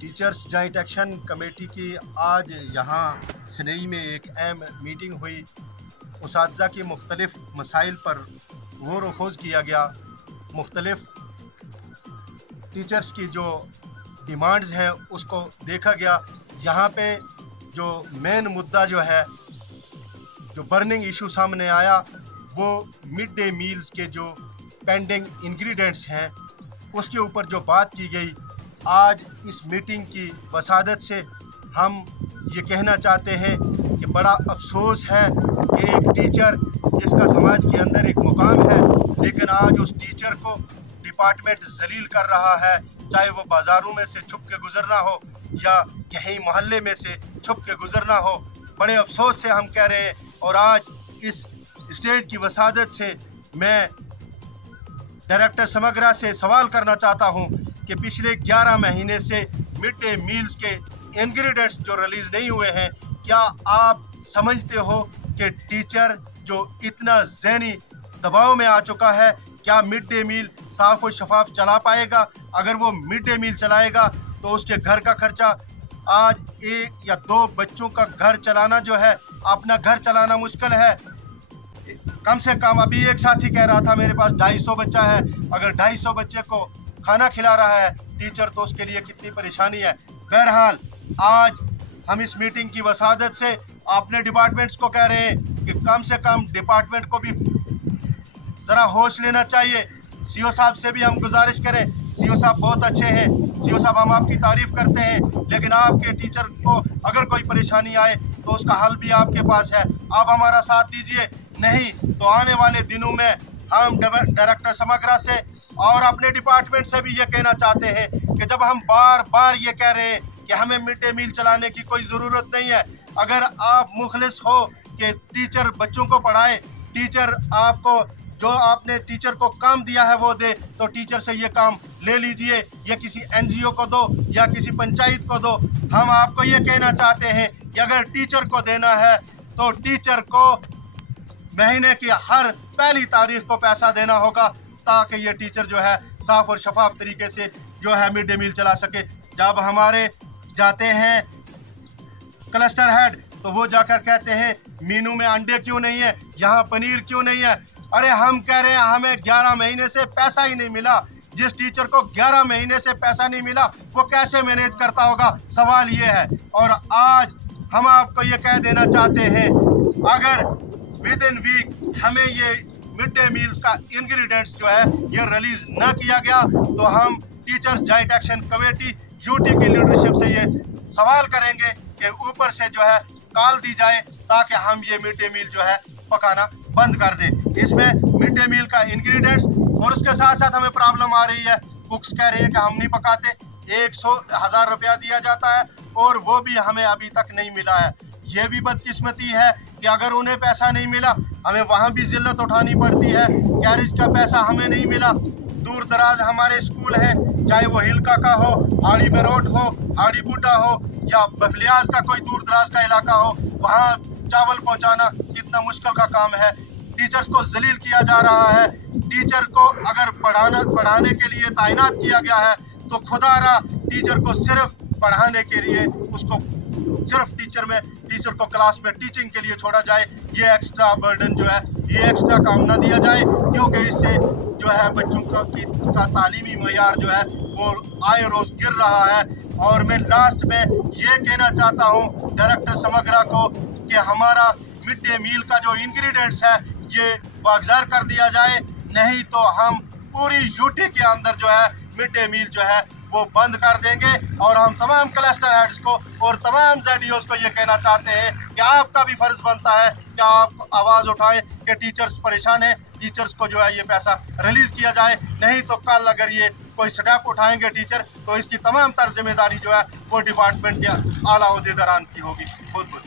Teachers joint action committee की आज यहाँ सनई में एक अहम मीटिंग हुई। उसातिज़ा की मुख्तलिफ़ मसाइल पर गौर व खोज किया गया। मुख्तलिफ़ टीचर्स की जो डिमांड्स हैं उसको देखा गया। यहाँ पे जो मेन मुद्दा जो है, जो बर्निंग इशू सामने आया, वो मिड डे मील्स के जो पेंडिंग इंग्रेडिएंट्स हैं उसके ऊपर जो बात की गई। आज इस मीटिंग की वसादत से हम ये कहना चाहते हैं कि बड़ा अफसोस है कि एक टीचर जिसका समाज के अंदर एक मुकाम है, लेकिन आज उस टीचर को डिपार्टमेंट जलील कर रहा है। चाहे वो बाज़ारों में से छुप के गुजरना हो या कहीं मोहल्ले में से छुप के गुजरना हो, बड़े अफसोस से हम कह रहे हैं। और आज इस स्टेज की वसादत से मैं डायरेक्टर समग्रा से सवाल करना चाहता हूं कि पिछले 11 महीने से मिड डे मील्स के इंग्रेडिएंट्स जो रिलीज़ नहीं हुए हैं, क्या आप समझते हो कि टीचर जो इतना ज़हनी दबाव में आ चुका है, क्या मिड डे मील साफ़ और शफाफ चला पाएगा? अगर वो मिड डे मील चलाएगा तो उसके घर का खर्चा, आज 1 या 2 बच्चों का घर चलाना जो है, अपना घर चलाना मुश्किल है। कम से कम अभी एक साथी कह रहा था मेरे पास 250 बच्चा है। अगर 250 बच्चे को खाना खिला रहा है टीचर, तो उसके लिए कितनी परेशानी है। बहरहाल आज हम इस मीटिंग की वसादत से अपने डिपार्टमेंट्स को कह रहे हैं कि कम से कम डिपार्टमेंट को भी ज़रा होश लेना चाहिए। सीओ साहब से भी हम गुजारिश करें, सीओ साहब बहुत अच्छे हैं, सीओ साहब हम आपकी तारीफ़ करते हैं, लेकिन आपके टीचर को अगर कोई परेशानी आए तो उसका हल भी आपके पास है। आप हमारा साथ दीजिए, नहीं तो आने वाले दिनों में हम डायरेक्टर समग्रा से और अपने डिपार्टमेंट से भी ये कहना चाहते हैं कि जब हम बार बार ये कह रहे हैं कि हमें मिड डे मील चलाने की कोई ज़रूरत नहीं है, अगर आप मुखलिस हो कि टीचर बच्चों को पढ़ाए, टीचर आपको जो आपने टीचर को काम दिया है वो दे, तो टीचर से ये काम ले लीजिए, या किसी एनजीओ को दो या किसी पंचायत को दो। हम आपको ये कहना चाहते हैं कि अगर टीचर को देना है तो टीचर को महीने की हर पहली तारीख को पैसा देना होगा, ताकि ये टीचर जो है साफ़ और शफाफ तरीके से जो है मिड डे मील चला सके। जब हमारे जाते हैं क्लस्टर हेड तो वो जाकर कहते हैं मीनू में अंडे क्यों नहीं है, यहाँ पनीर क्यों नहीं है। अरे हम कह रहे हैं हमें 11 महीने से पैसा ही नहीं मिला। जिस टीचर को 11 महीने से पैसा नहीं मिला वो कैसे मैनेज करता होगा, सवाल ये है। और आज हम आपको ये कह देना चाहते हैं, अगर विद इन वीक हमें ये मिड डे मील्स का इंग्रेडिएंट्स जो है ये रिलीज़ ना किया गया तो हम teachers joint action committee UT की लीडरशिप से ये सवाल करेंगे कि ऊपर से जो है कॉल दी जाए, ताकि हम ये मिड डे मील जो है पकाना बंद कर दें। इसमें मिड डे मील का इंग्रेडिएंट्स और उसके साथ साथ हमें प्रॉब्लम आ रही है, कुक्स कह रहे हैं कि हम नहीं पकाते, 100,000 रुपया दिया जाता है और वो भी हमें अभी तक नहीं मिला है। ये भी बदकिस्मती है कि अगर उन्हें पैसा नहीं मिला, हमें वहाँ भी जिल्लत उठानी पड़ती है। कैरेज का पैसा हमें नहीं मिला। दूर दराज हमारे स्कूल हैं, चाहे वो हिलका का हो, हाड़ी बेरोट हो, हाड़ी बुड्ढा हो, या बफलियाज का कोई दूर दराज का इलाका हो, वहाँ चावल पहुँचाना कितना मुश्किल का काम है। टीचर्स को जलील किया जा रहा है। टीचर को अगर पढ़ाने के लिए तैनात किया गया है तो खुदारा टीचर को सिर्फ पढ़ाने के लिए, उसको सिर्फ टीचर को क्लास में टीचिंग के लिए छोड़ा जाए। ये एक्स्ट्रा बर्डन जो है, ये एक्स्ट्रा काम ना दिया जाए, क्योंकि इससे जो है बच्चों का तालीमी मयार जो है वो आए रोज़ गिर रहा है। और मैं लास्ट में ये कहना चाहता हूँ डायरेक्टर समग्रा को कि हमारा मिड डे मील का जो इंग्रेडिएंट्स है ये वागज़ार कर दिया जाए, नहीं तो हम पूरी यूटी के अंदर जो है मिड डे मील जो है वो बंद कर देंगे। और हम तमाम क्लस्टर हेड्स को और तमाम ZDOs को ये कहना चाहते हैं कि आपका भी फ़र्ज़ बनता है कि आप आवाज़ उठाएं कि टीचर्स परेशान हैं, टीचर्स को जो है ये पैसा रिलीज़ किया जाए, नहीं तो कल अगर ये कोई स्टेप उठाएंगे टीचर तो इसकी तमाम तर जिम्मेदारी जो है वो डिपार्टमेंट के आला ओहदेदारान की होगी। बहुत बहुत